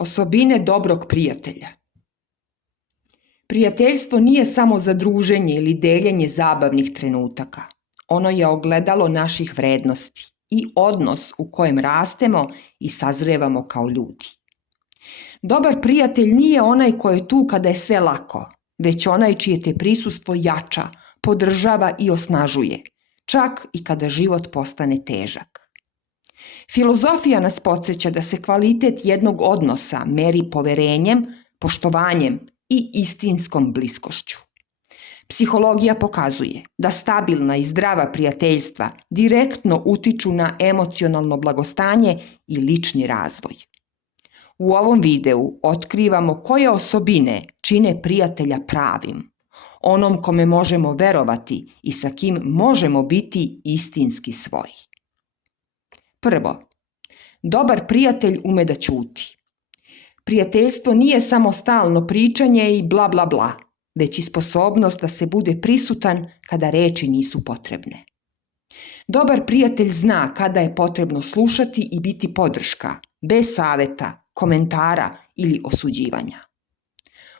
Osobine dobrog prijatelja. Prijateljstvo nije samo za druženje ili deljenje zabavnih trenutaka. Ono je ogledalo naših vrednosti i odnos u kojem rastemo i sazrevamo kao ljudi. Dobar prijatelj nije onaj koji je tu kada je sve lako, već onaj čije te prisustvo jača, podržava i osnažuje, čak i kada život postane težak. Filozofija nas podsjeća da se kvalitet jednog odnosa meri poverenjem, poštovanjem i istinskom bliskošću. Psihologija pokazuje da stabilna i zdrava prijateljstva direktno utiču na emocionalno blagostanje i lični razvoj. U ovom videu otkrivamo koje osobine čine prijatelja pravim, onom kome možemo verovati i sa kim možemo biti istinski svoji. Prvo, dobar prijatelj ume da ćuti. Prijateljstvo nije samo stalno pričanje i bla bla bla, već i sposobnost da se bude prisutan kada reči nisu potrebne. Dobar prijatelj zna kada je potrebno slušati i biti podrška, bez saveta, komentara ili osuđivanja.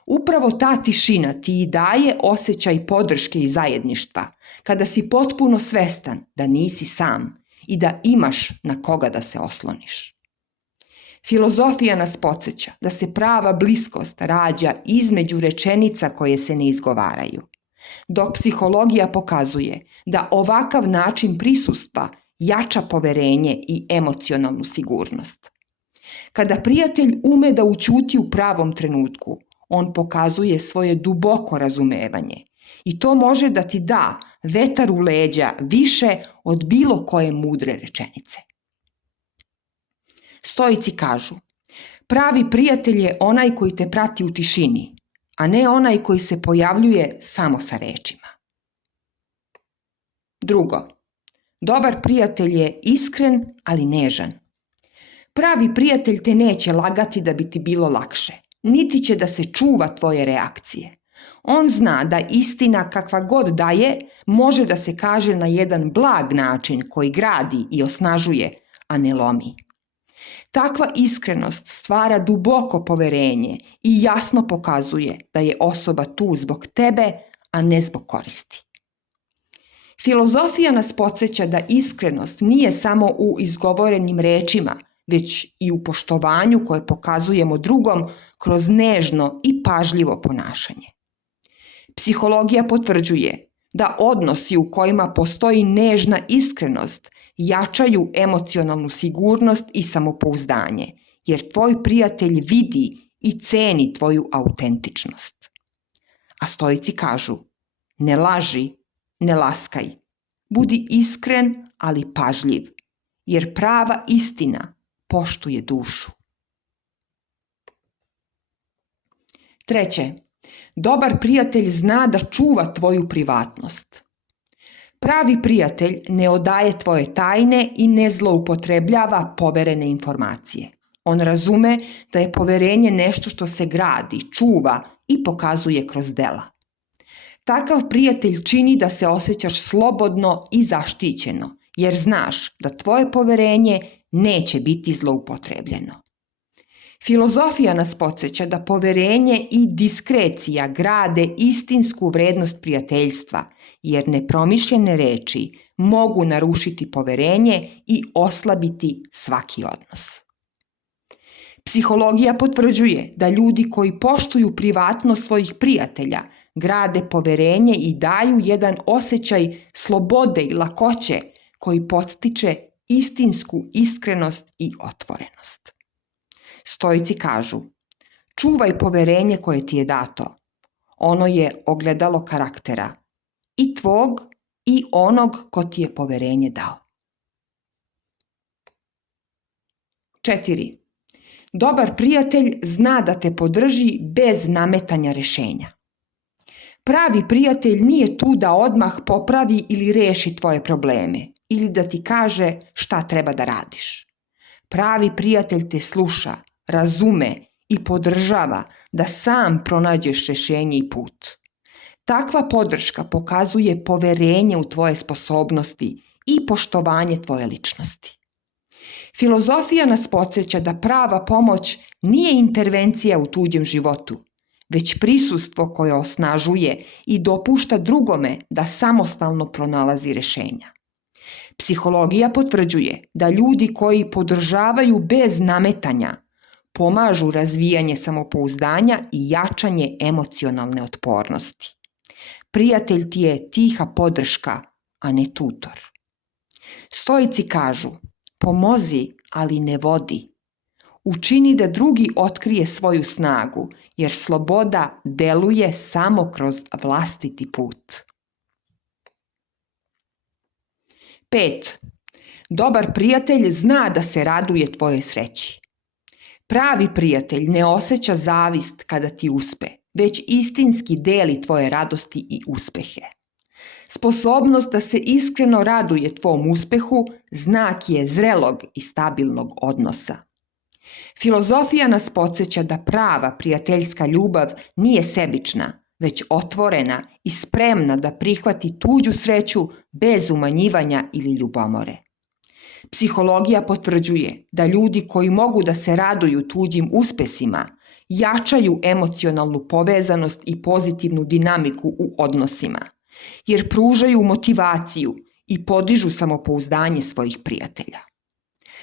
Upravo ta tišina ti daje osjećaj podrške i zajedništva, kada si potpuno svestan da nisi sam i da imaš na koga da se osloniš. Filozofija nas podsjeća da se prava bliskost rađa između rečenica koje se ne izgovaraju, dok psihologija pokazuje da ovakav način prisustva jača poverenje i emocionalnu sigurnost. Kada prijatelj ume da ućuti u pravom trenutku, on pokazuje svoje duboko razumevanje i to može da ti da vetar u leđa više od bilo koje mudre rečenice. Stoici kažu, pravi prijatelj je onaj koji te prati u tišini, a ne onaj koji se pojavljuje samo sa rečima. Drugo, dobar prijatelj je iskren, ali nežan. Pravi prijatelj te neće lagati da bi ti bilo lakše, niti će da se čuva tvoje reakcije. On zna da istina kakva god da je, može da se kaže na jedan blag način koji gradi i osnažuje, a ne lomi. Takva iskrenost stvara duboko poverenje i jasno pokazuje da je osoba tu zbog tebe, a ne zbog koristi. Filozofija nas podsjeća da iskrenost nije samo u izgovorenim rečima, već i u poštovanju koje pokazujemo drugom kroz nežno i pažljivo ponašanje. Psihologija potvrđuje da odnosi u kojima postoji nežna iskrenost jačaju emocionalnu sigurnost i samopouzdanje, jer tvoj prijatelj vidi i ceni tvoju autentičnost. A stoici kažu, ne laži, ne laskaj, budi iskren, ali pažljiv, jer prava istina poštuje dušu. Treće, dobar prijatelj zna da čuva tvoju privatnost. Pravi prijatelj ne odaje tvoje tajne i ne zloupotrebljava poverene informacije. On razume da je poverenje nešto što se gradi, čuva i pokazuje kroz dela. Takav prijatelj čini da se osjećaš slobodno i zaštićeno, jer znaš da tvoje poverenje neće biti zloupotrebljeno. Filozofija nas podsjeća da poverenje i diskrecija grade istinsku vrednost prijateljstva, jer nepromišljene reči mogu narušiti poverenje i oslabiti svaki odnos. Psihologija potvrđuje da ljudi koji poštuju privatnost svojih prijatelja grade poverenje i daju jedan osjećaj slobode i lakoće koji podstiče istinsku iskrenost i otvorenost. Stoici kažu, čuvaj poverenje koje ti je dato. Ono je ogledalo karaktera i tvog i onog ko ti je poverenje dao. 4. Dobar prijatelj zna da te podrži bez nametanja rešenja. Pravi prijatelj nije tu da odmah popravi ili reši tvoje probleme ili da ti kaže šta treba da radiš. Pravi prijatelj te sluša, razume i podržava da sam pronađeš rešenje i put. Takva podrška pokazuje poverenje u tvoje sposobnosti i poštovanje tvoje ličnosti. Filozofija nas podsjeća da prava pomoć nije intervencija u tuđem životu, već prisustvo koje osnažuje i dopušta drugome da samostalno pronalazi rješenja. Psihologija potvrđuje da ljudi koji podržavaju bez nametanja pomažu razvijanje samopouzdanja i jačanje emocionalne otpornosti. Prijatelj ti je tiha podrška, a ne tutor. Stoici kažu: pomozi, ali ne vodi. Učini da drugi otkrije svoju snagu, jer sloboda deluje samo kroz vlastiti put. 5. Dobar prijatelj zna da se raduje tvojoj sreći. Pravi prijatelj ne osjeća zavist kada ti uspe, već istinski deli tvoje radosti i uspehe. Sposobnost da se iskreno raduje tvom uspehu znak je zrelog i stabilnog odnosa. Filozofija nas podsjeća da prava prijateljska ljubav nije sebična, već otvorena i spremna da prihvati tuđu sreću bez umanjivanja ili ljubomore. Psihologija potvrđuje da ljudi koji mogu da se raduju tuđim uspesima jačaju emocionalnu povezanost i pozitivnu dinamiku u odnosima, jer pružaju motivaciju i podižu samopouzdanje svojih prijatelja.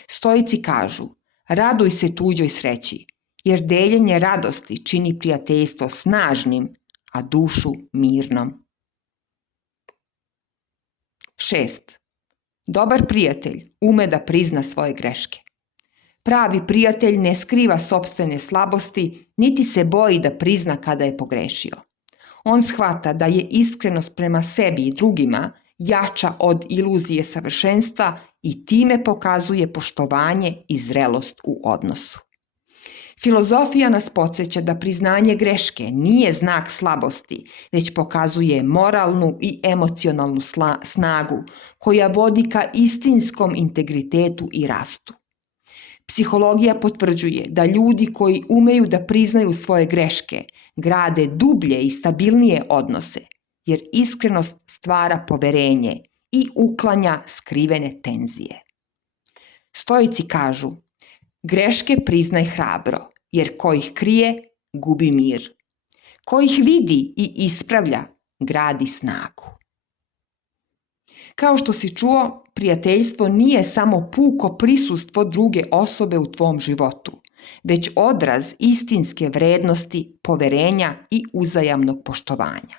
Stoici kažu: raduj se tuđoj sreći, jer deljenje radosti čini prijateljstvo snažnim, a dušu mirnom. 6. Dobar prijatelj ume da prizna svoje greške. Pravi prijatelj ne skriva sopstvene slabosti, niti se boji da prizna kada je pogrešio. On shvata da je iskrenost prema sebi i drugima jača od iluzije savršenstva i time pokazuje poštovanje i zrelost u odnosu. Filozofija nas podsjeća da priznanje greške nije znak slabosti, već pokazuje moralnu i emocionalnu snagu koja vodi ka istinskom integritetu i rastu. Psihologija potvrđuje da ljudi koji umeju da priznaju svoje greške grade dublje i stabilnije odnose, jer iskrenost stvara poverenje i uklanja skrivene tenzije. Stoici kažu: greške priznaj hrabro, jer ko ih krije, gubi mir. Ko ih vidi i ispravlja, gradi snagu. Kao što si čuo, prijateljstvo nije samo puko prisustvo druge osobe u tvom životu, već odraz istinske vrednosti, poverenja i uzajamnog poštovanja.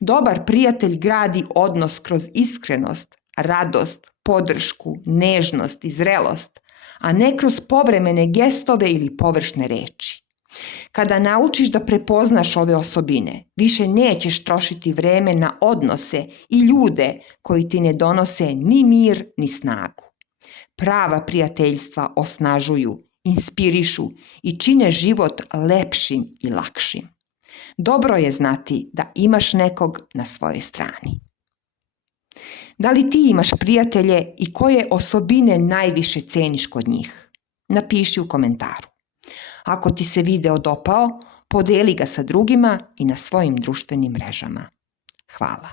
Dobar prijatelj gradi odnos kroz iskrenost, radost, podršku, nežnost i zrelost, a ne kroz povremene gestove ili površne reči. Kada naučiš da prepoznaš ove osobine, više nećeš trošiti vreme na odnose i ljude koji ti ne donose ni mir ni snagu. Prava prijateljstva osnažuju, inspirišu i čine život lepšim i lakšim. Dobro je znati da imaš nekog na svojoj strani. Da li ti imaš prijatelje i koje osobine najviše ceniš kod njih? Napiši u komentaru. Ako ti se video dopao, podeli ga sa drugima i na svojim društvenim mrežama. Hvala.